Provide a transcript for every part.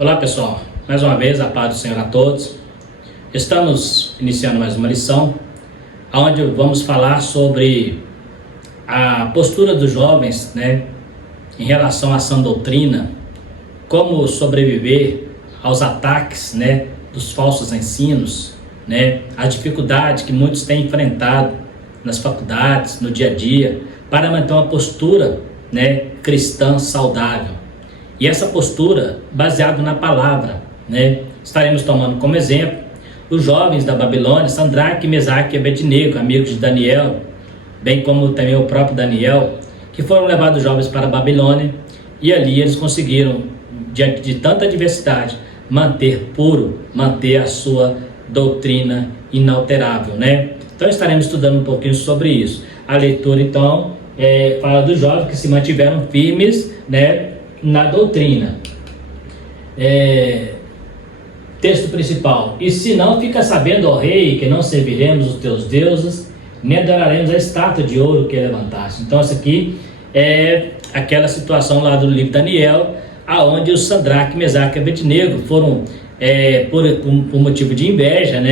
Olá pessoal, mais uma vez a paz do Senhor a todos. Estamos iniciando mais uma lição, onde vamos falar sobre a postura dos jovens, em relação à sã doutrina, como sobreviver aos ataques, dos falsos ensinos, a dificuldade que muitos têm enfrentado nas faculdades, no dia a dia, para manter uma postura, cristã saudável. E essa postura baseada na palavra, estaremos tomando como exemplo os jovens da Babilônia, Sadraque, Mesaque e Abednego, amigos de Daniel, bem como também o próprio Daniel, que foram levados jovens para a Babilônia, e ali eles conseguiram, diante de tanta adversidade, manter puro, manter a sua doutrina inalterável, Então estaremos estudando um pouquinho sobre isso. A leitura então fala dos jovens que se mantiveram firmes, na doutrina. Texto principal: e se não, fica sabendo, ó rei, que não serviremos os teus deuses, nem adoraremos a estátua de ouro que levantaste. Então essa aqui é aquela situação lá do livro de Daniel, aonde os Sadraque, Mesaque e Abednego foram, por motivo de inveja,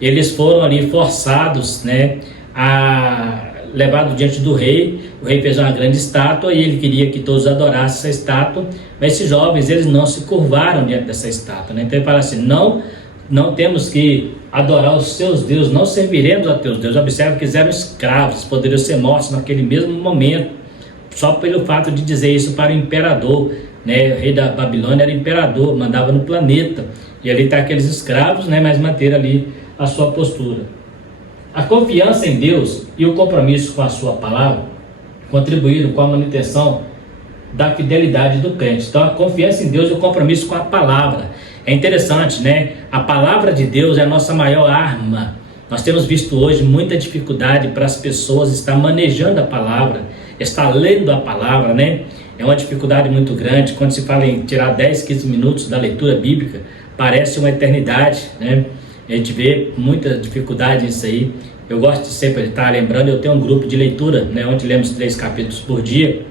eles foram ali forçados, levado diante do rei. O rei fez uma grande estátua e ele queria que todos adorassem essa estátua, mas esses jovens, eles não se curvaram diante dessa estátua, Então ele fala assim: não temos que adorar os seus deuses, não serviremos a teus deuses. Observe que eles eram escravos, poderiam ser mortos naquele mesmo momento, só pelo fato de dizer isso para o imperador, O rei da Babilônia era imperador, mandava no planeta, e ali está aqueles escravos, mas manter ali a sua postura. A confiança em Deus e o compromisso com a sua palavra contribuíram com a manutenção da fidelidade do crente. Então a confiança em Deus e o compromisso com a palavra. É interessante, A palavra de Deus é a nossa maior arma. Nós temos visto hoje muita dificuldade para as pessoas estar manejando a palavra, estar lendo a palavra, É uma dificuldade muito grande. Quando se fala em tirar 10, 15 minutos da leitura bíblica, parece uma eternidade, A gente vê muita dificuldade nisso aí. Eu gosto de sempre estar lembrando, eu tenho um grupo de leitura, onde lemos 3 capítulos por dia.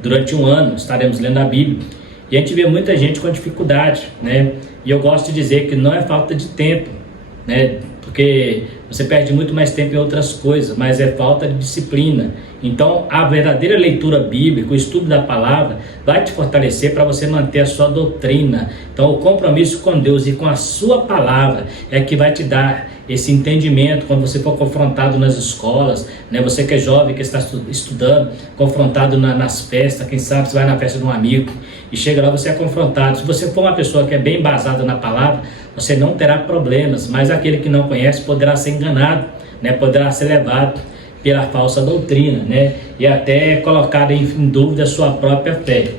Durante um ano estaremos lendo a Bíblia. E a gente vê muita gente com dificuldade, E eu gosto de dizer que não é falta de tempo, Porque você perde muito mais tempo em outras coisas, mas é falta de disciplina. Então a verdadeira leitura bíblica, o estudo da palavra, vai te fortalecer para você manter a sua doutrina. Então o compromisso com Deus e com a sua palavra é que vai te dar esse entendimento quando você for confrontado nas escolas, Você que é jovem, que está estudando, confrontado nas festas, quem sabe você vai na festa de um amigo e chega lá, você é confrontado. Se você for uma pessoa que é bem embasada na palavra, você não terá problemas, mas aquele que não conhece poderá ser enganado, Poderá ser levado pela falsa doutrina, E até colocado em dúvida a sua própria fé,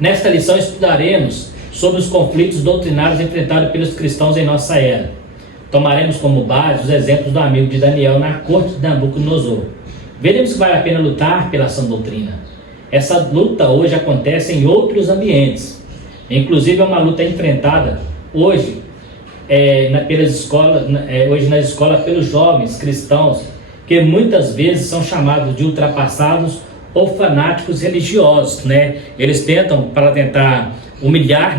Nesta lição estudaremos sobre os conflitos doutrinários enfrentados pelos cristãos em nossa era. Tomaremos como base os exemplos do amigo de Daniel na corte de Nabucodonosor. Veremos que vale a pena lutar pela sã doutrina. Essa luta hoje acontece em outros ambientes. Inclusive é uma luta enfrentada hoje pelas escolas, hoje nas escolas pelos jovens cristãos, que muitas vezes são chamados de ultrapassados ou fanáticos religiosos, Eles tentam, para tentar humilhar,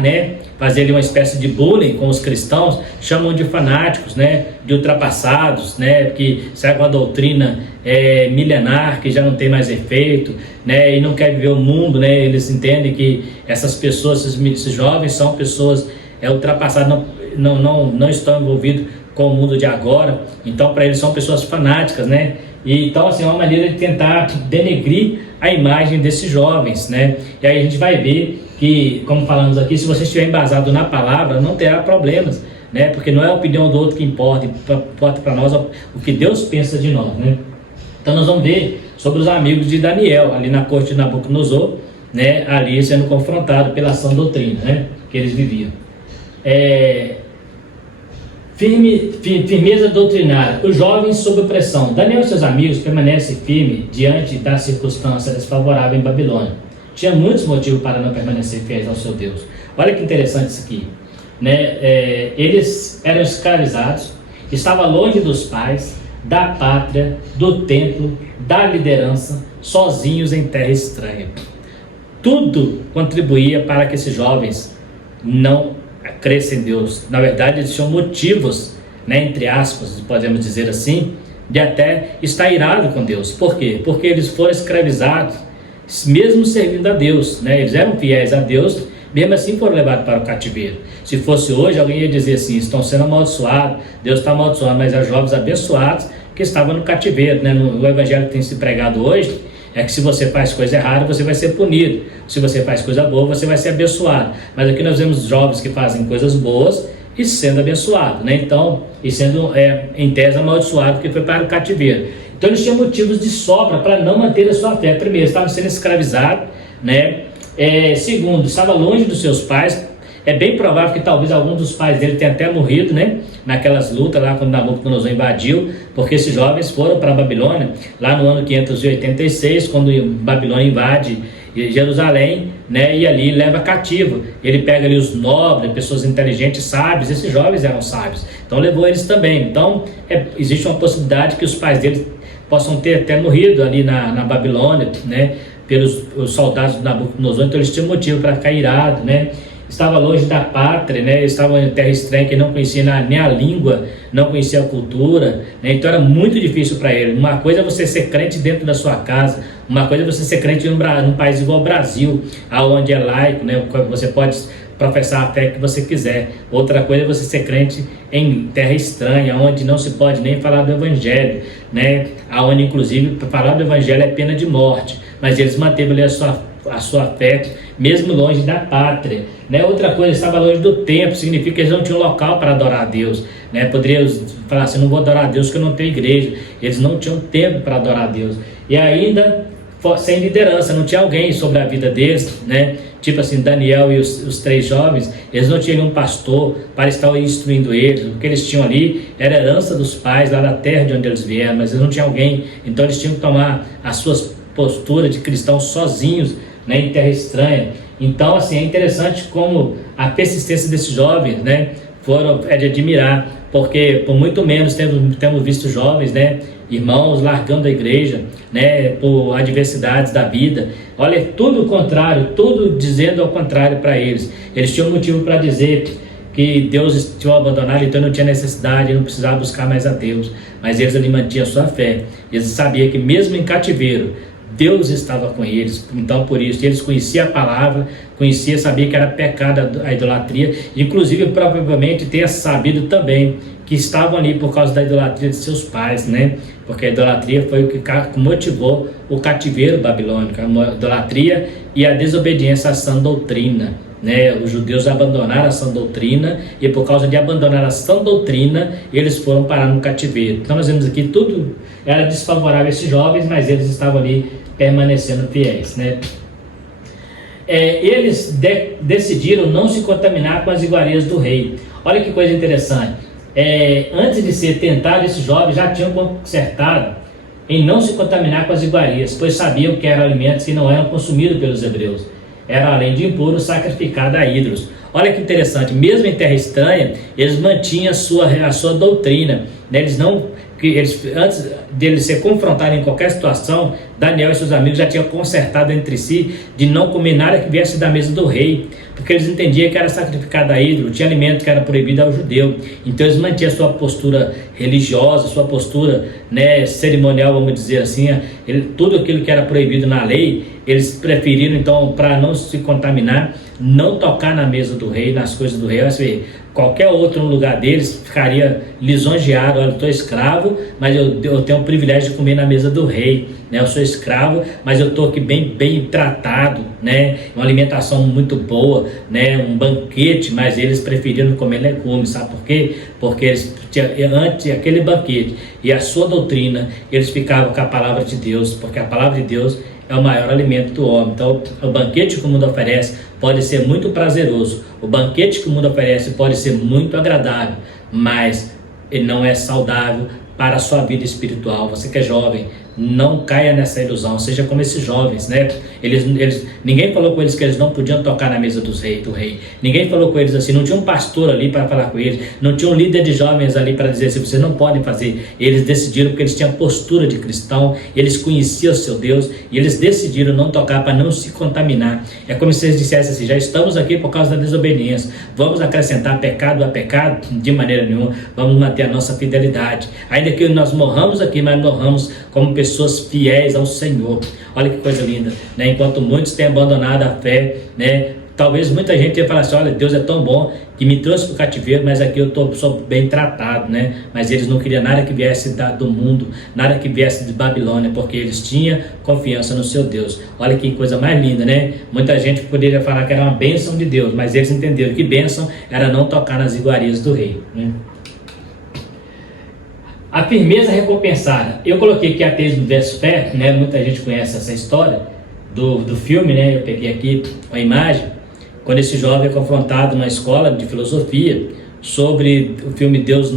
fazer ali uma espécie de bullying com os cristãos, chamam de fanáticos, de ultrapassados, que seguem uma doutrina milenar, que já não tem mais efeito, e não quer viver o mundo, Eles entendem que essas pessoas, esses jovens são pessoas ultrapassadas, não estão envolvidos com o mundo de agora. Então para eles são pessoas fanáticas, E então assim, é uma maneira de tentar denegrir a imagem desses jovens, E aí a gente vai ver que, como falamos aqui, se você estiver embasado na palavra, não terá problemas, Porque não é a opinião do outro que importa para nós o que Deus pensa de nós, Então nós vamos ver sobre os amigos de Daniel, ali na corte de Nabucodonosor, ali sendo confrontado pela sã doutrina, que eles viviam. Firmeza doutrinária. Os jovens sob pressão. Daniel e seus amigos permanecem firmes diante da circunstância desfavorável em Babilônia. Tinha muitos motivos para não permanecer fiéis ao seu Deus. Olha que interessante isso aqui, eles eram escravizados, estavam longe dos pais, da pátria, do templo, da liderança, sozinhos em terra estranha. tudo contribuía para que esses jovens não crescem em Deus. Na verdade, eles tinham motivos, né, entre aspas, podemos dizer assim, de até estar irado com Deus. Por quê? Porque eles foram escravizados, mesmo servindo a Deus, né? Eles eram fiéis a Deus, mesmo assim foram levados para o cativeiro. Se fosse hoje, alguém ia dizer assim: estão sendo amaldiçoados, Deus está amaldiçoando, mas há jovens abençoados que estavam no cativeiro, né? O evangelho que tem se pregado hoje é que se você faz coisa errada, você vai ser punido. Se você faz coisa boa, você vai ser abençoado. Mas aqui nós vemos jovens que fazem coisas boas e sendo abençoado, né? Então, e sendo em tese amaldiçoado, porque foi para o cativeiro. Então eles tinham motivos de sobra para não manter a sua fé. Primeiro, estavam sendo escravizados, né? Segundo, estava longe dos seus pais. É bem provável que talvez algum dos pais dele tenha até morrido, né? Naquelas lutas lá quando Nabucodonosor invadiu, porque esses jovens foram para a Babilônia lá no ano 586, quando Babilônia invade Jerusalém, né? E ali leva cativo. Ele pega ali os nobres, pessoas inteligentes, sábios. Esses jovens eram sábios, então levou eles também. Então existe uma possibilidade que os pais deles possam ter até morrido ali na Babilônia, né? Pelos soldados do Nabucodonosor. Então eles tinham motivo para ficar irados, né? Estava longe da pátria, né? Estavam em terra estranha, que não conhecia nem a língua, não conhecia a cultura, né? Então era muito difícil para ele. Uma coisa é você ser crente dentro da sua casa, uma coisa é você ser crente num país igual ao Brasil, onde é laico, né? Você pode professar a fé que você quiser. Outra coisa é você ser crente em terra estranha, onde não se pode nem falar do evangelho, né? Onde inclusive falar do evangelho é pena de morte, mas eles manteram ali a sua fé, mesmo longe da pátria, né? Outra coisa, estava longe do templo, significa que eles não tinham local para adorar a Deus, né? Poderia falar assim: não vou adorar a Deus porque eu não tenho igreja. Eles não tinham tempo para adorar a Deus, e ainda sem liderança, não tinha alguém sobre a vida deles, né? Tipo assim, Daniel e os 3 jovens, eles não tinham um pastor para estar instruindo eles. O que eles tinham ali era herança dos pais lá da terra de onde eles vieram, mas eles não tinham alguém, então eles tinham que tomar as suas posturas de cristãos sozinhos, né, em terra estranha. Então, assim, é interessante como a persistência desses jovens, né, é de admirar, porque por muito menos temos visto jovens, né, irmãos largando a igreja, né, por adversidades da vida. Olha, tudo o contrário, tudo dizendo ao contrário para eles. Eles tinham motivo para dizer que Deus tinha abandonado, então não tinha necessidade, não precisava buscar mais a Deus, mas eles ali mantinham a sua fé. Eles sabiam que mesmo em cativeiro, Deus estava com eles. Então por isso eles conheciam a palavra, sabiam que era pecado a idolatria, inclusive provavelmente tenha sabido também que estavam ali por causa da idolatria de seus pais, né? Porque a idolatria foi o que motivou o cativeiro babilônico, a idolatria e a desobediência à sã doutrina, né? Os judeus abandonaram a sã doutrina, e por causa de abandonar a sã doutrina, eles foram parar no cativeiro. Então nós vemos aqui tudo era desfavorável a esses jovens, mas eles estavam ali permanecendo fiéis, né? Eles decidiram não se contaminar com as iguarias do rei. Olha que coisa interessante. Antes de ser tentado, esses jovens já tinham consertado em não se contaminar com as iguarias, pois sabiam que eram alimentos que não eram consumidos pelos hebreus. Era, além de impuro, sacrificado a ídolos. Olha que interessante, mesmo em terra estranha, eles mantinham a sua doutrina, né? Antes deles se confrontarem em qualquer situação, Daniel e seus amigos já tinham consertado entre si de não comer nada que viesse da mesa do rei, porque eles entendiam que era sacrificado a ídolo, tinha alimento que era proibido ao judeu. Então eles mantinham a sua postura religiosa, sua postura, né, cerimonial, vamos dizer assim. Tudo aquilo que era proibido na lei, eles preferiram, então, para não se contaminar, não tocar na mesa do rei, nas coisas do rei. Qualquer outro no lugar deles ficaria lisonjeado. Olha, eu estou escravo, mas eu tenho o privilégio de comer na mesa do rei, né? Eu sou escravo, mas eu estou aqui bem tratado, né? Uma alimentação muito boa, né? Um banquete, mas eles preferiram comer legumes. Sabe por quê? Porque eles, antes aquele banquete e a sua doutrina, eles ficavam com a palavra de Deus, porque a palavra de Deus é o maior alimento do homem. Então o banquete que o mundo oferece pode ser muito prazeroso, o banquete que o mundo oferece pode ser muito agradável, mas ele não é saudável para a sua vida espiritual. Você que é jovem, não caia nessa ilusão, seja como esses jovens, né? Ninguém falou com eles que eles não podiam tocar na mesa do rei. Ninguém falou com eles assim, não tinha um pastor ali para falar com eles, não tinha um líder de jovens ali para dizer assim, vocês não podem fazer. Eles decidiram porque eles tinham postura de cristão, eles conheciam o seu Deus e eles decidiram não tocar para não se contaminar. É como se eles dissessem assim, já estamos aqui por causa da desobediência, vamos acrescentar pecado a pecado? De maneira nenhuma, vamos manter a nossa fidelidade. Ainda que nós morramos aqui, mas morramos como pessoas fiéis ao Senhor. Olha que coisa linda, né? Enquanto muitos têm abandonado a fé, né? Talvez muita gente ia falar assim, olha, Deus é tão bom que me trouxe para o cativeiro, mas aqui eu sou bem tratado, né? Mas eles não queriam nada que viesse do mundo, nada que viesse de Babilônia, porque eles tinham confiança no seu Deus. Olha que coisa mais linda, né? Muita gente poderia falar que era uma bênção de Deus, mas eles entenderam que bênção era não tocar nas iguarias do rei, né? A firmeza recompensada. Eu coloquei aqui a tese do verso fé, né? Muita gente conhece essa história do filme, né? Eu peguei aqui a imagem, quando esse jovem é confrontado na escola de filosofia sobre o filme Deus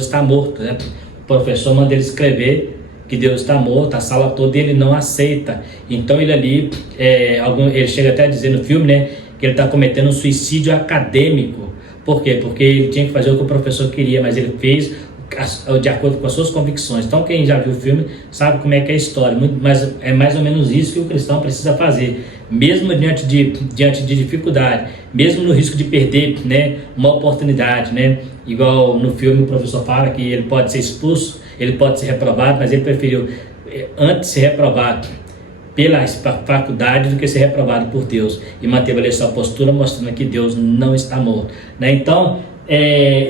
está morto, né? O professor manda ele escrever que Deus está morto, a sala toda, e ele não aceita. Então ele ali, ele chega até a dizer no filme, né? Que ele está cometendo um suicídio acadêmico. Por quê? Porque ele tinha que fazer o que o professor queria, mas ele fez de acordo com as suas convicções. Então quem já viu o filme sabe como é que é a história, mas é mais ou menos isso que o cristão precisa fazer, mesmo diante de dificuldade, mesmo no risco de perder, né, uma oportunidade, né? Igual no filme o professor fala que ele pode ser expulso, ele pode ser reprovado, mas ele preferiu antes ser reprovado pela faculdade do que ser reprovado por Deus, e manteve ali sua postura, mostrando que Deus não está morto, né? Então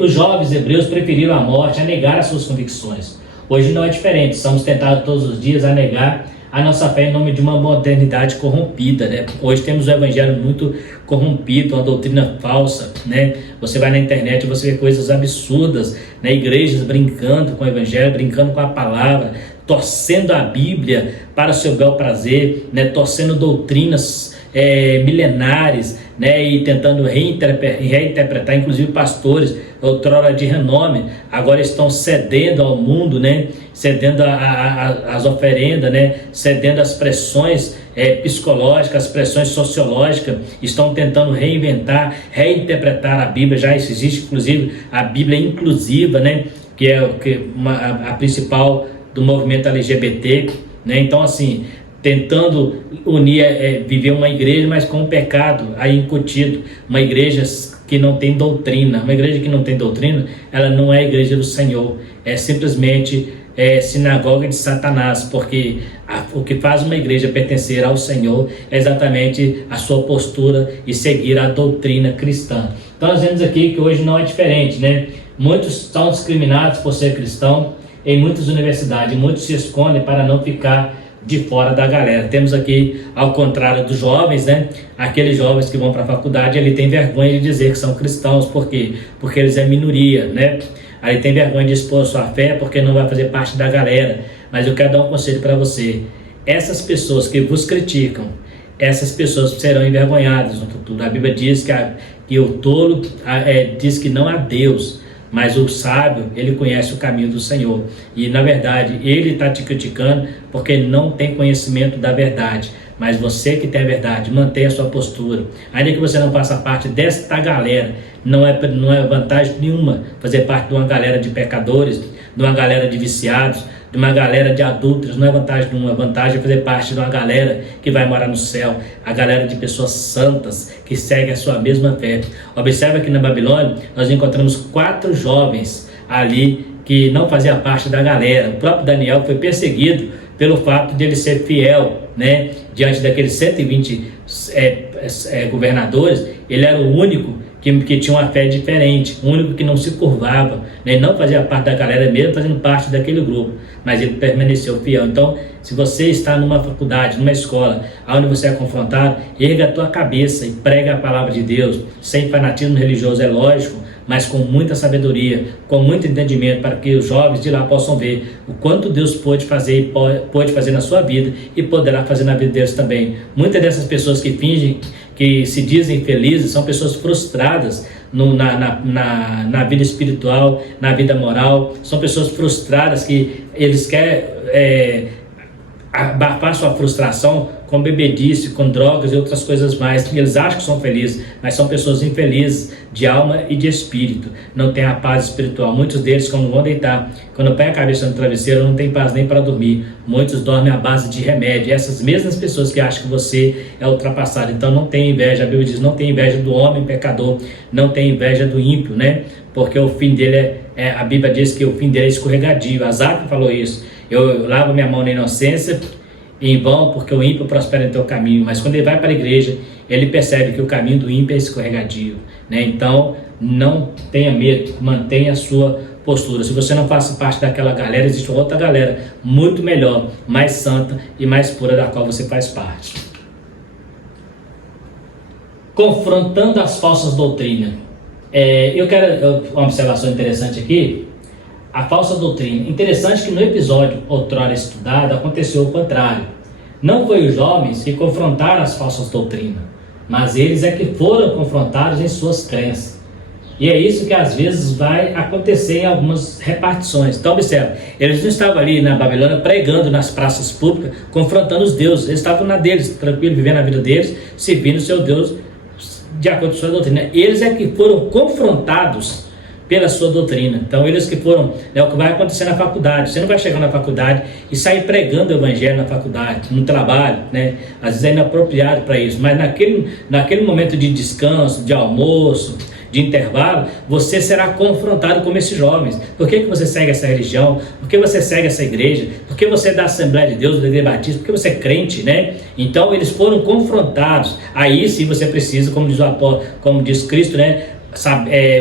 os jovens hebreus preferiram a morte a negar as suas convicções. Hoje não é diferente, somos tentados todos os dias a negar a nossa fé em nome de uma modernidade corrompida, né? Hoje temos o evangelho muito corrompido, uma doutrina falsa, né? Você vai na internet e você vê coisas absurdas, né? Igrejas brincando com o evangelho, brincando com a palavra, torcendo a Bíblia para o seu bel prazer, né? Torcendo doutrinas milenares, né, e tentando reinterpretar, inclusive pastores, outrora de renome, agora estão cedendo ao mundo, né, cedendo as oferendas, né, cedendo às pressões psicológicas, as pressões sociológicas, estão tentando reinterpretar a Bíblia. Já existe inclusive a Bíblia inclusiva, né, que é a principal do movimento LGBT, né? Então assim, tentando unir, viver uma igreja, mas com o pecado aí incutido, uma igreja que não tem doutrina. Uma igreja que não tem doutrina, ela não é a igreja do Senhor, é simplesmente sinagoga de Satanás, porque o que faz uma igreja pertencer ao Senhor é exatamente a sua postura e seguir a doutrina cristã. Então nós vemos aqui que hoje não é diferente, né? Muitos são discriminados por ser cristão em muitas universidades, muitos se escondem para não ficar de fora da galera. Temos aqui, ao contrário dos jovens, né? Aqueles jovens que vão para a faculdade, ele tem vergonha de dizer que são cristãos. Por quê? Porque eles é minoria, né? Aí tem vergonha de expor sua fé porque não vai fazer parte da galera. Mas eu quero dar um conselho para você. Essas pessoas que vos criticam, essas pessoas serão envergonhadas no futuro. A Bíblia diz que o tolo diz que não há Deus, mas o sábio, ele conhece o caminho do Senhor. E na verdade, ele está te criticando porque não tem conhecimento da verdade. Mas você que tem a verdade, mantenha a sua postura. Ainda que você não faça parte desta galera, não é vantagem nenhuma fazer parte de uma galera de pecadores, de uma galera de viciados, de uma galera de adúlteros. Não é vantagem nenhuma, vantagem é fazer parte de uma galera que vai morar no céu, a galera de pessoas santas que seguem a sua mesma fé. Observa que na Babilônia nós encontramos 4 jovens ali que não faziam parte da galera. O próprio Daniel foi perseguido pelo fato de ele ser fiel, né? Diante daqueles 120 governadores, ele era o único que tinha uma fé diferente, o único que não se curvava, né? Não fazia parte da galera mesmo, fazendo parte daquele grupo, mas ele permaneceu fiel. Então, se você está numa faculdade, numa escola, onde você é confrontado, erga a tua cabeça e prega a palavra de Deus, sem fanatismo religioso, é lógico, mas com muita sabedoria, com muito entendimento, para que os jovens de lá possam ver o quanto Deus pode fazer na sua vida e poderá fazer na vida deles também. Muitas dessas pessoas que fingem, que se dizem felizes, são pessoas frustradas na vida espiritual, na vida moral. São pessoas frustradas que eles querem abafar sua frustração com bebedice, com drogas e outras coisas mais. Eles acham que são felizes, mas são pessoas infelizes de alma e de espírito. Não têm a paz espiritual. Muitos deles, quando vão deitar, quando põem a cabeça no travesseiro, não tem paz nem para dormir. Muitos dormem à base de remédio. E essas mesmas pessoas que acham que você é ultrapassado. Então não tem inveja. A Bíblia diz, não tem inveja do homem pecador, não tem inveja do ímpio, né? Porque o fim dele a Bíblia diz que o fim dele é escorregadio. Asaf falou isso. Eu lavo minha mão na inocência em vão, porque o ímpio prospera em teu caminho. Mas quando ele vai para a igreja, ele percebe que o caminho do ímpio é escorregadio, né? Então, não tenha medo, mantenha a sua postura. Se você não faz parte daquela galera, existe outra galera muito melhor, mais santa e mais pura, da qual você faz parte. Confrontando as falsas doutrinas. Eu quero uma observação interessante aqui. A falsa doutrina. Interessante que no episódio outrora estudado aconteceu o contrário. Não foi os jovens que confrontaram as falsas doutrinas, mas eles é que foram confrontados em suas crenças. E é isso que às vezes vai acontecer em algumas repartições. Então observe, eles não estavam ali na Babilônia pregando nas praças públicas, confrontando os deuses. Eles estavam na deles, tranquilo, vivendo a vida deles, servindo o seu Deus de acordo com a sua doutrina. Eles é que foram confrontados pela sua doutrina. Então eles que foram, o que vai acontecer na faculdade. Você não vai chegar na faculdade e sair pregando o evangelho na faculdade, no trabalho, né? Às vezes é inapropriado para isso, mas naquele momento de descanso, de almoço, de intervalo, você será confrontado como esses jovens. Por que você segue essa religião? Por que você segue essa igreja? Por que você é da Assembleia de Deus, da Igreja Batista? Por que você é crente, né? Então eles foram confrontados. Aí sim você precisa, como diz o apóstolo, como diz Cristo, né?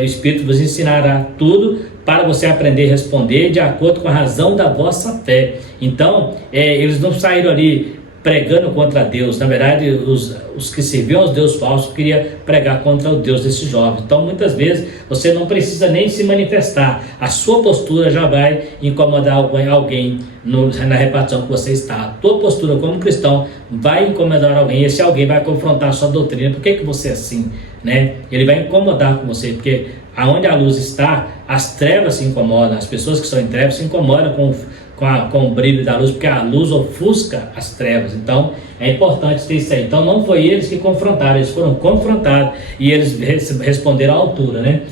O Espírito vos ensinará tudo para você aprender a responder de acordo com a razão da vossa fé. Então, eles não saíram ali pregando contra Deus. Na verdade, os que serviam aos deuses falsos queriam pregar contra o Deus desses jovens. Então, muitas vezes, você não precisa nem se manifestar. A sua postura já vai incomodar alguém na repartição que você está. A tua postura como cristão vai incomodar alguém. Esse alguém vai confrontar a sua doutrina. Por que você é assim? Né? Ele vai incomodar com você, porque aonde a luz está, as trevas se incomodam. As pessoas que estão em trevas se incomodam com o brilho da luz, porque a luz ofusca as trevas. Então é importante ter isso aí. Então não foi eles que confrontaram, eles foram confrontados e eles responderam à altura, né?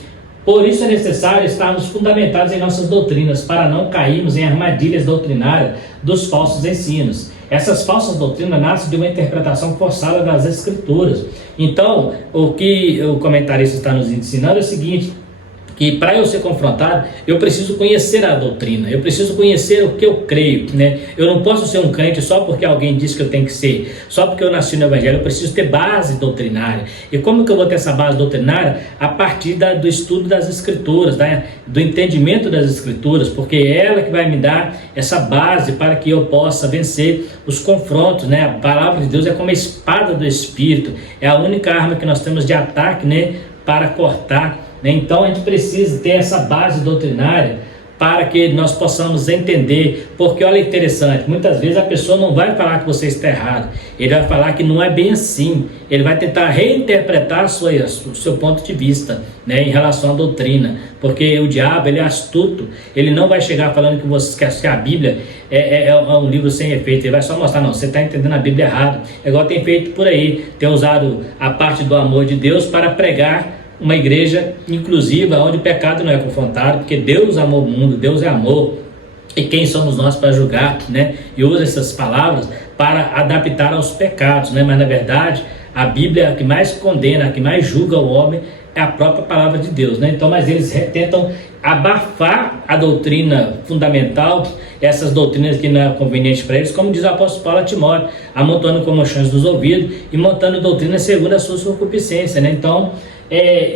Por isso é necessário estarmos fundamentados em nossas doutrinas, para não cairmos em armadilhas doutrinárias dos falsos ensinos. Essas falsas doutrinas nascem de uma interpretação forçada das Escrituras. Então, o que o comentarista está nos ensinando é o seguinte, que para eu ser confrontado, eu preciso conhecer a doutrina, eu preciso conhecer o que eu creio, né? Eu não posso ser um crente só porque alguém disse que eu tenho que ser, só porque eu nasci no Evangelho. Eu preciso ter base doutrinária. E como que eu vou ter essa base doutrinária? A partir do estudo das Escrituras, né? Do entendimento das Escrituras, porque é ela que vai me dar essa base para que eu possa vencer os confrontos, né? A palavra de Deus é como a espada do Espírito, é a única arma que nós temos de ataque, né? Para cortar. Então a gente precisa ter essa base doutrinária para que nós possamos entender, porque olha interessante, muitas vezes a pessoa não vai falar que você está errado, ele vai falar que não é bem assim, ele vai tentar reinterpretar o seu ponto de vista, né, em relação à doutrina, porque o diabo ele é astuto, ele não vai chegar falando que a Bíblia é um livro sem efeito, ele vai só mostrar, não, você está entendendo a Bíblia errado, é igual tem feito por aí, tem usado a parte do amor de Deus para pregar uma igreja inclusiva, onde o pecado não é confrontado, porque Deus amou o mundo, Deus é amor, e quem somos nós para julgar, né? E usa essas palavras para adaptar aos pecados, né? Mas na verdade, a Bíblia, a que mais condena, a que mais julga o homem, é a própria palavra de Deus, né? Então, mas eles tentam abafar a doutrina fundamental, essas doutrinas que não é conveniente para eles, como diz o apóstolo Paulo a Timóteo, amontoando comoções dos ouvidos e montando doutrina segundo a sua concupiscência, né? Então,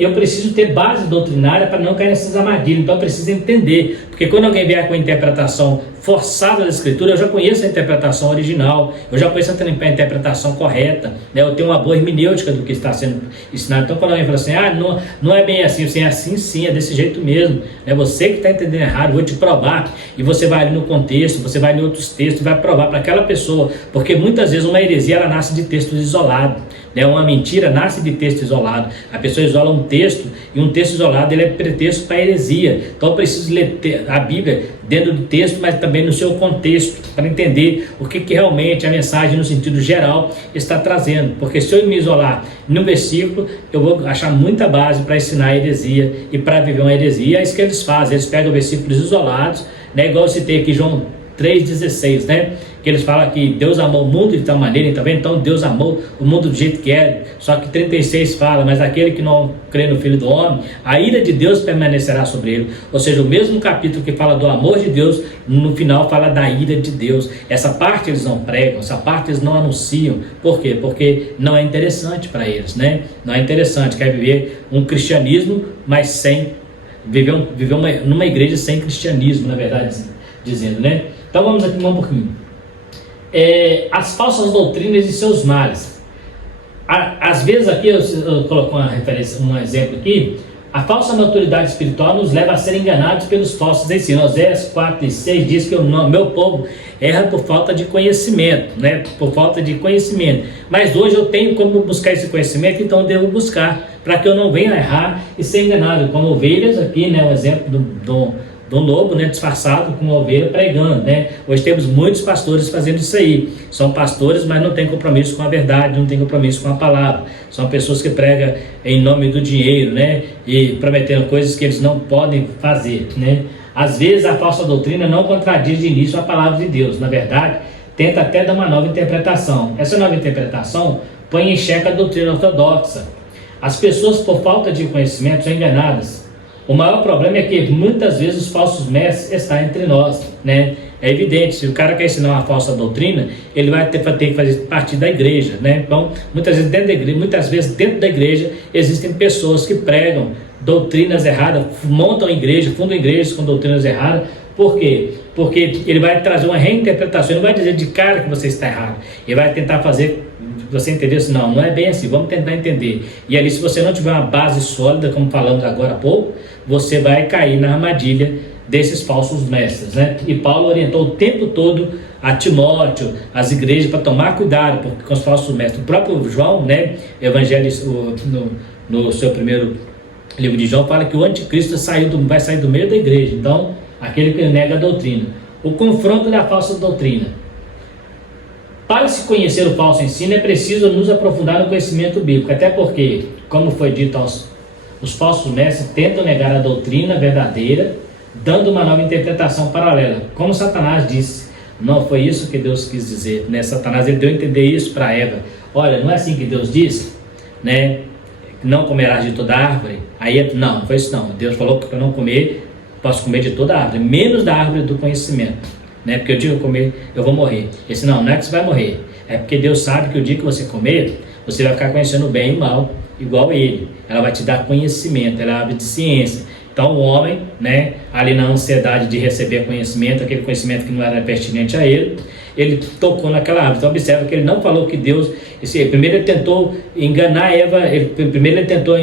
eu preciso ter base doutrinária para não cair nessas armadilhas. Então eu preciso entender, porque quando alguém vier com a interpretação forçada da Escritura, eu já conheço a interpretação original, eu já conheço a interpretação correta, né? Eu tenho uma boa hermenêutica do que está sendo ensinado. Então quando alguém fala assim, não é bem assim, é assim sim, é desse jeito mesmo, né? Você que está entendendo errado, vou te provar, e você vai ali no contexto, você vai em outros textos, vai provar para aquela pessoa, porque muitas vezes uma heresia ela nasce de textos isolados. né? Uma mentira nasce de texto isolado. A pessoa isola um texto, e um texto isolado ele é pretexto para heresia. Então eu preciso ler a Bíblia dentro do texto, mas também no seu contexto, para entender o que realmente a mensagem no sentido geral está trazendo. Porque se eu me isolar no versículo, eu vou achar muita base para ensinar a heresia e para viver uma heresia. E é isso que eles fazem, eles pegam versículos isolados, né? Igual eu citei aqui João 3,16, né? Que eles falam que Deus amou o mundo de tal maneira, então Deus amou o mundo do jeito que é. Só que 36 fala, mas aquele que não crê no Filho do Homem, a ira de Deus permanecerá sobre ele. Ou seja, o mesmo capítulo que fala do amor de Deus, no final fala da ira de Deus. Essa parte eles não pregam, essa parte eles não anunciam. Por quê? Porque não é interessante para eles, né? Não é interessante, quer viver um cristianismo, mas sem viver numa igreja sem cristianismo, na verdade, dizendo, né? Então vamos aqui um pouquinho. As falsas doutrinas e seus males. Às vezes aqui eu coloco uma referência, um exemplo aqui. A falsa maturidade espiritual nos leva a ser enganados pelos falsos ensinos. Oséias 4:6 diz que o meu povo erra por falta de conhecimento, né? Por falta de conhecimento. Mas hoje eu tenho como buscar esse conhecimento, então eu devo buscar, para que eu não venha a errar e ser enganado. Como ovelhas aqui, né? O exemplo do lobo, né, disfarçado com uma ovelha pregando, né? Hoje temos muitos pastores fazendo isso aí. São pastores, mas não tem compromisso com a verdade, não tem compromisso com a palavra. São pessoas que pregam em nome do dinheiro, né? E prometendo coisas que eles não podem fazer, né? Às vezes a falsa doutrina não contradiz de início a palavra de Deus. Na verdade, tenta até dar uma nova interpretação. Essa nova interpretação põe em xeque a doutrina ortodoxa. As pessoas, por falta de conhecimento, são enganadas. O maior problema é que muitas vezes os falsos mestres estão entre nós, né? É evidente, se o cara quer ensinar uma falsa doutrina, ele vai ter que fazer parte da igreja, né? Então, muitas vezes dentro da igreja existem pessoas que pregam doutrinas erradas, montam igreja, fundam igrejas com doutrinas erradas. Por quê? Porque ele vai trazer uma reinterpretação, ele não vai dizer de cara que você está errado, ele vai tentar fazer você entender assim, não é bem assim, vamos tentar entender. E ali, se você não tiver uma base sólida, como falamos agora há pouco, você vai cair na armadilha desses falsos mestres, né? E Paulo orientou o tempo todo a Timóteo, as igrejas, para tomar cuidado com os falsos mestres. O próprio João, né, Evangelho, no seu primeiro livro de João, fala que o anticristo vai sair do meio da igreja. Então, aquele que nega a doutrina. O confronto da falsa doutrina. Para se conhecer o falso ensino, é preciso nos aprofundar no conhecimento bíblico, até porque, como foi dito, os falsos mestres tentam negar a doutrina verdadeira, dando uma nova interpretação paralela. Como Satanás disse, não foi isso que Deus quis dizer, né? Satanás, ele deu a entender isso para Eva. Olha, não é assim que Deus disse, né? Não comerás de toda árvore. Aí, não foi isso não. Deus falou que para não comer, posso comer de toda árvore, menos da árvore do conhecimento. Né? Porque o dia que eu comer, eu vou morrer. Esse não é que você vai morrer, é porque Deus sabe que o dia que você comer, você vai ficar conhecendo o bem e o mal, igual ele. Ela vai te dar conhecimento, ela é árvore de ciência. Então o homem, né, ali na ansiedade de receber conhecimento, aquele conhecimento que não era pertinente a ele tocou naquela árvore. Então observa que ele não falou que Deus, primeiro ele tentou enganar Eva, primeiro ele tentou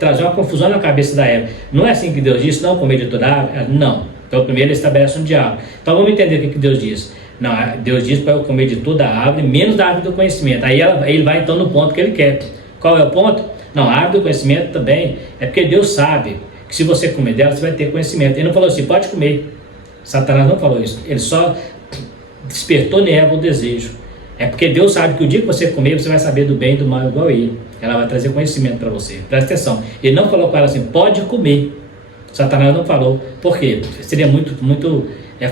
trazer uma confusão na cabeça da Eva. Não é assim que Deus disse, não comer de toda a árvore? Não. Então primeiro ele estabelece um diálogo. Então vamos entender o que Deus diz. Não, Deus diz para eu comer de toda a árvore, menos da árvore do conhecimento. Aí ele vai então no ponto que ele quer. Qual é o ponto? Não, a árvore do conhecimento também. É porque Deus sabe que se você comer dela, você vai ter conhecimento. Ele não falou assim, pode comer. Satanás não falou isso. Ele só despertou nela o desejo. É porque Deus sabe que o dia que você comer, você vai saber do bem e do mal igual a ele. Ela vai trazer conhecimento para você. Presta atenção. Ele não falou com ela assim, pode comer. Satanás não falou. Por quê? Seria muito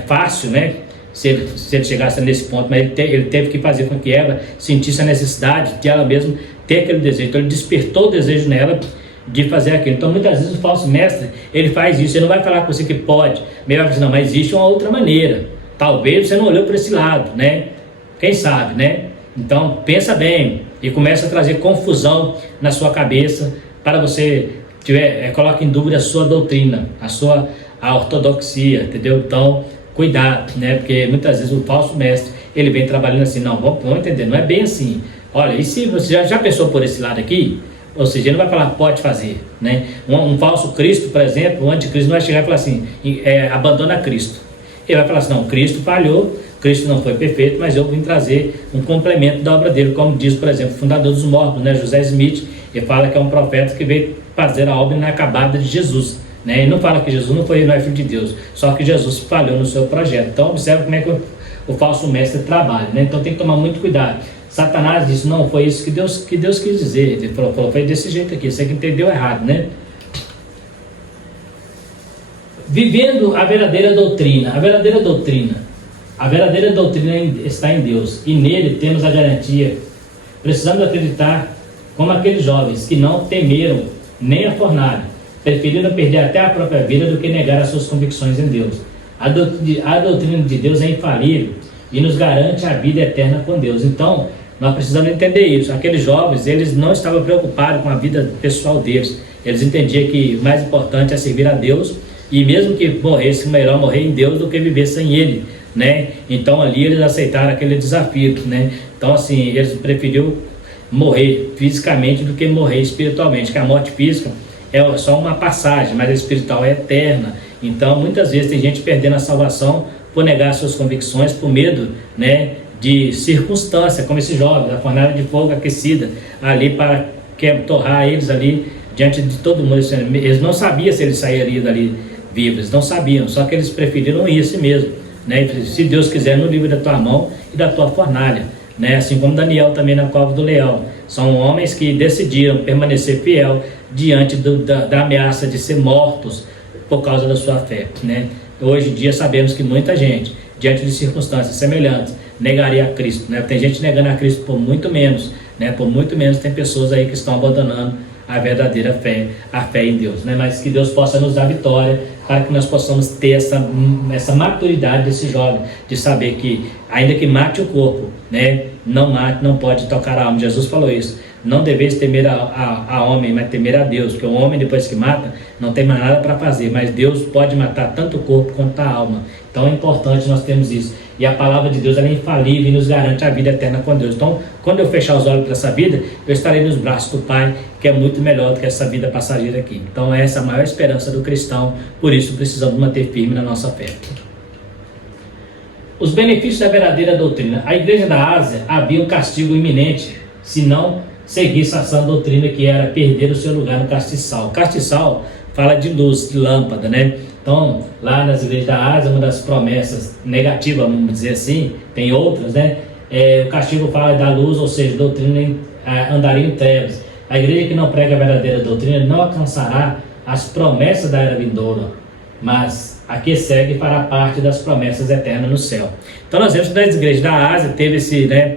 fácil, né? Se ele chegasse nesse ponto, mas ele teve que fazer com que Eva sentisse a necessidade de ela mesma ter aquele desejo. Então ele despertou o desejo nela de fazer aquilo. Então muitas vezes o falso mestre, ele faz isso. Ele não vai falar com você que pode. Ele vai falar assim, não, mas existe uma outra maneira. Talvez você não olhou para esse lado, né? Quem sabe, né? Então pensa bem e começa a trazer confusão na sua cabeça para você coloque em dúvida a sua doutrina, a ortodoxia, entendeu? Então, cuidado, né? Porque muitas vezes o falso mestre, ele vem trabalhando assim, não, vamos entender, não é bem assim. Olha, e se você já pensou por esse lado aqui? Ou seja, ele não vai falar, pode fazer, né? Um falso Cristo, por exemplo, o anticristo não vai chegar e falar assim, abandona Cristo. Ele vai falar assim, não, Cristo falhou, Cristo não foi perfeito, mas eu vim trazer um complemento da obra dele, como diz, por exemplo, o fundador dos mormons, né, José Smith. Ele fala que é um profeta que veio fazer a obra inacabada de Jesus, né? Ele não fala que Jesus não é filho de Deus, só que Jesus falhou no seu projeto. Então observe como é que o falso mestre trabalha, né? Então tem que tomar muito cuidado. Satanás disse, não, foi isso que Deus quis dizer. Ele falou, foi desse jeito aqui, você que entendeu errado, né? Vivendo a verdadeira doutrina. A verdadeira doutrina está em Deus, e nele temos a garantia. Precisamos acreditar como aqueles jovens que não temeram nem a fornalha, preferiram perder até a própria vida do que negar as suas convicções em Deus. A doutrina de Deus é infalível e nos garante a vida eterna com Deus. Então, nós precisamos entender isso. Aqueles jovens, eles não estavam preocupados com a vida pessoal deles. Eles entendiam que o mais importante é servir a Deus, e mesmo que morresse, melhor morrer em Deus do que viver sem Ele, né? Então ali eles aceitaram aquele desafio, né? Então assim, eles preferiram morrer fisicamente do que morrer espiritualmente, que a morte física é só uma passagem, mas a espiritual é eterna. Então muitas vezes tem gente perdendo a salvação por negar suas convicções, por medo, né, de circunstância, como esse jovem, a fornalha de fogo aquecida ali para torrar eles ali diante de todo mundo. Eles não sabiam se eles sairiam dali vivos, não sabiam, só que eles preferiram isso mesmo, né? Se Deus quiser, no livro da tua mão e da tua fornalha, né? Assim como Daniel também na cova do leão. São homens que decidiram permanecer fiel diante da ameaça de ser mortos por causa da sua fé, né? Hoje em dia sabemos que muita gente, diante de circunstâncias semelhantes, negaria a Cristo, né? Tem gente negando a Cristo por muito menos, né? Por muito menos tem pessoas aí que estão abandonando a verdadeira fé, a fé em Deus, né? Mas que Deus possa nos dar vitória, para que nós possamos ter essa maturidade desse jovem, de saber que, ainda que mate o corpo, né, não pode tocar a alma. Jesus falou isso, não deveis temer a homem, mas temer a Deus, porque o homem, depois que mata, não tem mais nada para fazer, mas Deus pode matar tanto o corpo quanto a alma. Então é importante nós termos isso, e a palavra de Deus ela é infalível e nos garante a vida eterna com Deus. Então, quando eu fechar os olhos para essa vida, eu estarei nos braços do Pai, que é muito melhor do que essa vida passageira aqui. Então essa é a maior esperança do cristão, por isso precisamos manter firme na nossa fé. Os benefícios da verdadeira doutrina. A igreja da Ásia havia um castigo iminente se não seguisse essa doutrina, que era perder o seu lugar no castiçal. Castiçal fala de luz, de lâmpada, né? Então, lá nas igrejas da Ásia, uma das promessas negativas, vamos dizer assim, tem outras, né? O castigo fala da luz, ou seja, doutrina andaria em trevas. A igreja que não prega a verdadeira doutrina não alcançará as promessas da era vindoura, mas a que segue fará parte das promessas eternas no céu. Então nós vemos que nas igrejas da Ásia teve esse, né,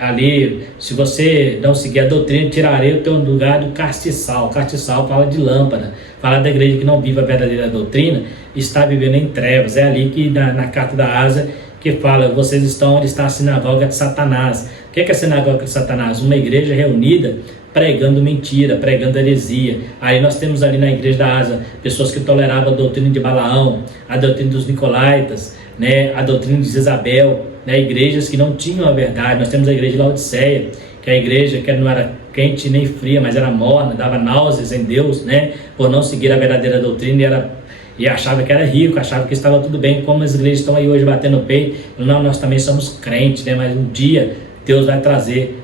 ali, se você não seguir a doutrina, tirarei o teu lugar do castiçal. Castiçal fala de lâmpada, fala da igreja que não vive a verdadeira doutrina, está vivendo em trevas. É ali que na carta da Ásia que fala, vocês estão onde está a sinagoga de Satanás. O que é a sinagoga de Satanás? Uma igreja reunida pregando mentira, pregando heresia. Aí nós temos ali na igreja da Ásia pessoas que toleravam a doutrina de Balaão, a doutrina dos Nicolaítas, né, a doutrina de Jezabel, né, igrejas que não tinham a verdade. Nós temos a igreja de Laodiceia, que é a igreja que não era quente nem fria, mas era morna, dava náuseas em Deus, né, por não seguir a verdadeira doutrina, e achava que era rico, achava que estava tudo bem, como as igrejas estão aí hoje batendo o peito. Não, nós também somos crentes, né, mas um dia Deus vai trazer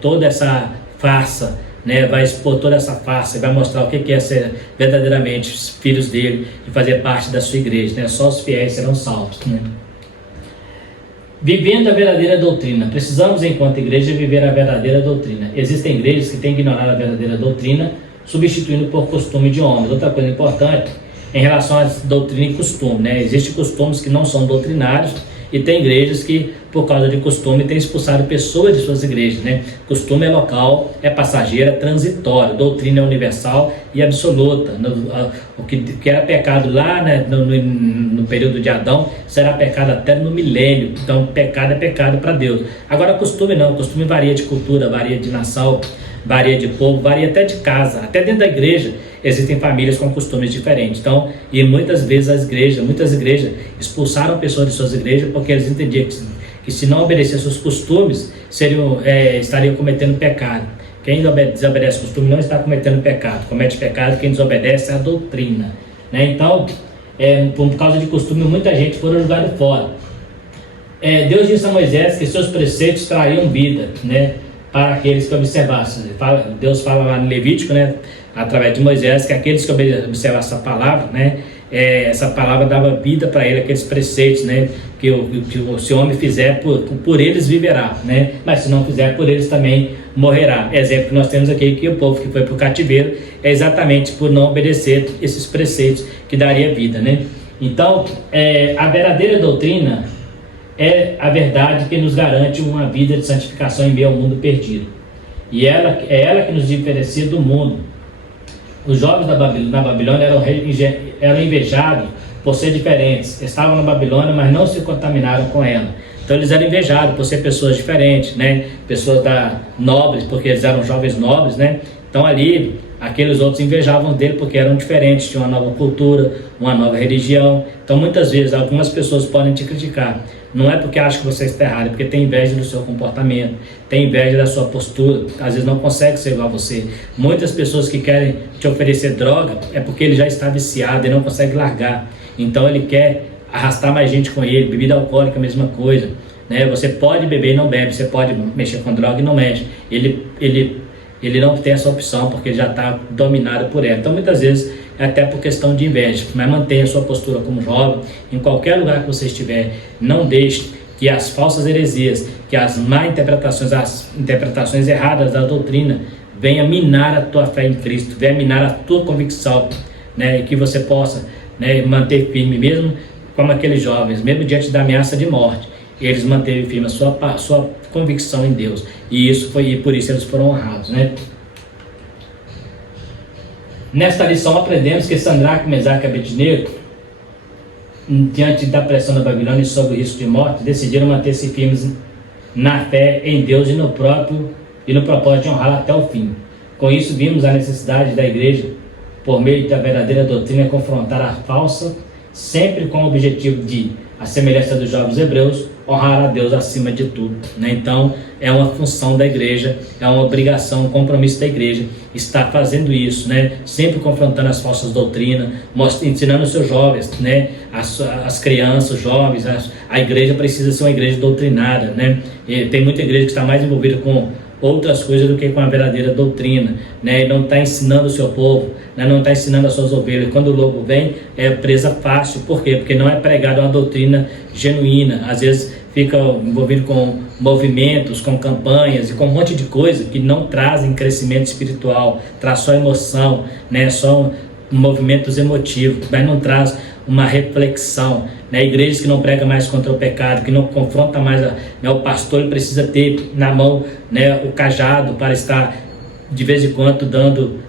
toda essa farsa, né, vai expor toda essa farsa e vai mostrar o que é ser verdadeiramente filhos dele e fazer parte da sua igreja, né? Só os fiéis serão salvos, né? Vivendo a verdadeira doutrina. Precisamos, enquanto igreja, viver a verdadeira doutrina. Existem igrejas que têm ignorado a verdadeira doutrina, substituindo por costume de homens. Outra coisa importante em relação à doutrina e costume, né? Existem costumes que não são doutrinários, e tem igrejas que, por causa de costume, têm expulsado pessoas de suas igrejas, né? Costume é local, é passageiro, é transitório. Doutrina é universal e absoluta. O que era pecado lá, né, no período de Adão, será pecado até no milênio. Então, pecado é pecado para Deus. Agora, costume não. Costume varia de cultura, varia de nação, varia de povo, varia até de casa. Até dentro da igreja existem famílias com costumes diferentes. Então, e muitas vezes muitas igrejas expulsaram pessoas de suas igrejas porque eles entendiam que se não obedecessem os costumes, estariam cometendo pecado. Quem desobedece o costume não está cometendo pecado. Comete pecado quem desobedece a doutrina, né? Então, por causa de costume, muita gente foi jogada fora. Deus disse a Moisés que seus preceitos trariam vida, né, para aqueles que observassem. Deus fala lá no Levítico, né, através de Moisés, que aqueles que observassem essa palavra, né, essa palavra dava vida para ele, aqueles preceitos, né, que se o homem fizer por eles viverá, né, mas se não fizer por eles também morrerá. Exemplo que nós temos aqui, que o povo que foi para o cativeiro é exatamente por não obedecer esses preceitos que daria vida, né. Então, a verdadeira doutrina é a verdade que nos garante uma vida de santificação em meio ao mundo perdido, e é ela que nos diferencia do mundo. Os jovens na Babilônia eram invejados por ser diferentes. Estavam na Babilônia, mas não se contaminaram com ela. Então eles eram invejados por ser pessoas diferentes, né? Pessoas nobres, porque eles eram jovens nobres, né? Então ali, aqueles outros invejavam dele porque eram diferentes, tinham uma nova cultura, uma nova religião. Então muitas vezes algumas pessoas podem te criticar. Não é porque acham que você está errado, é porque tem inveja do seu comportamento, tem inveja da sua postura, às vezes não consegue ser igual a você. Muitas pessoas que querem te oferecer droga é porque ele já está viciado e não consegue largar. Então ele quer arrastar mais gente com ele. Bebida alcoólica, a mesma coisa, né? Você pode beber e não bebe, você pode mexer com droga e não mexe. Ele não tem essa opção porque ele já está dominado por ela. Então muitas vezes é até por questão de inveja, mas mantenha a sua postura como jovem, em qualquer lugar que você estiver. Não deixe que as falsas heresias, que as má interpretações, as interpretações erradas da doutrina venham minar a tua fé em Cristo, venham minar a tua convicção, né? E que você possa, né, manter firme, mesmo como aqueles jovens, mesmo diante da ameaça de morte, eles manteram firme a sua convicção em Deus, e por isso eles foram honrados, né? Nesta lição aprendemos que Sadraque, Mesaque e Abednego, diante da pressão da Babilônia e sob o risco de morte, decidiram manter-se firmes na fé em Deus e no propósito de honrá-lo até o fim. Com isso vimos a necessidade da igreja, por meio da verdadeira doutrina, confrontar a falsa, sempre com o objetivo de, à semelhança dos jovens hebreus, honrar a Deus acima de tudo, né? Então é uma função da igreja, é uma obrigação, um compromisso da igreja estar fazendo isso, né? Sempre confrontando as falsas doutrinas, ensinando os seus jovens, né? As crianças, os jovens. A igreja precisa ser uma igreja doutrinada, né? E tem muita igreja que está mais envolvida com outras coisas do que com a verdadeira doutrina, né? E não está ensinando o seu povo, né? Não está ensinando as suas ovelhas. Quando o lobo vem, é presa fácil. Por quê? Porque não é pregada uma doutrina genuína. Às vezes fica envolvido com movimentos, com campanhas e com um monte de coisa que não trazem crescimento espiritual, traz só emoção, né? Só movimentos emotivos, mas não traz uma reflexão, né? Igrejas que não pregam mais contra o pecado, que não confronta mais, né? O pastor ele precisa ter na mão, né, o cajado para estar de vez em quando dando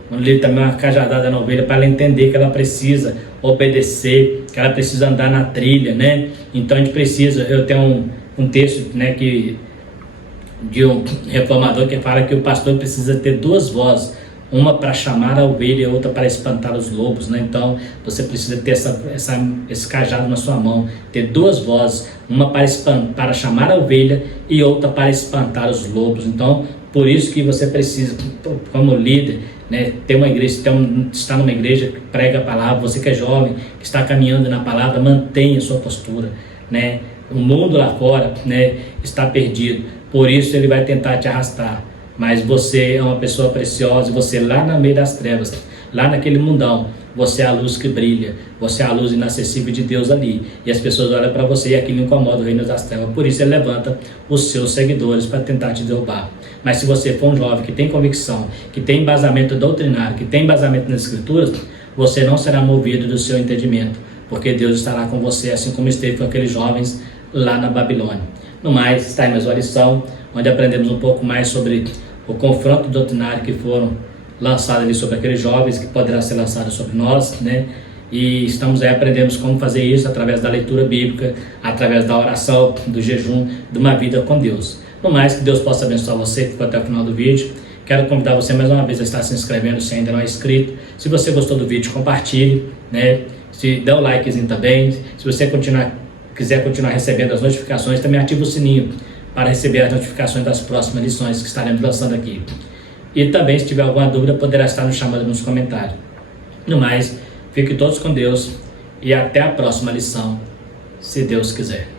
também uma cajadada na ovelha, para ela entender que ela precisa obedecer, que ela precisa andar na trilha, né? Então a gente precisa. Eu tenho um texto, né, de um reformador que fala que o pastor precisa ter duas vozes, uma para chamar a ovelha e outra para espantar os lobos, né? Então você precisa ter esse cajado na sua mão, ter duas vozes, uma para chamar a ovelha e outra para espantar os lobos. Então por isso que você precisa, como líder, né, ter uma igreja, estar numa igreja que prega a palavra. Você que é jovem, que está caminhando na palavra, mantenha a sua postura, né? O mundo lá fora, né, está perdido, por isso ele vai tentar te arrastar. Mas você é uma pessoa preciosa, você lá no meio das trevas, lá naquele mundão, você é a luz que brilha, você é a luz inacessível de Deus ali. E as pessoas olham para você e aquilo incomoda o reino das trevas. Por isso ele levanta os seus seguidores para tentar te derrubar. Mas se você for um jovem que tem convicção, que tem embasamento doutrinário, que tem embasamento nas escrituras, você não será movido do seu entendimento, porque Deus estará com você, assim como esteve com aqueles jovens lá na Babilônia. No mais, está aí mais uma lição, onde aprendemos um pouco mais sobre o confronto doutrinário que foram lançados ali sobre aqueles jovens, que poderá ser lançado sobre nós, né? E estamos aí, aprendemos como fazer isso através da leitura bíblica, através da oração, do jejum, de uma vida com Deus. No mais, que Deus possa abençoar você que ficou até o final do vídeo. Quero convidar você mais uma vez a estar se inscrevendo se ainda não é inscrito. Se você gostou do vídeo, compartilhe, né? Se dê o likezinho também. Se você quiser continuar recebendo as notificações, também ative o sininho para receber as notificações das próximas lições que estaremos lançando aqui. E também, se tiver alguma dúvida, poderá estar nos chamando nos comentários. No mais, fiquem todos com Deus e até a próxima lição, se Deus quiser.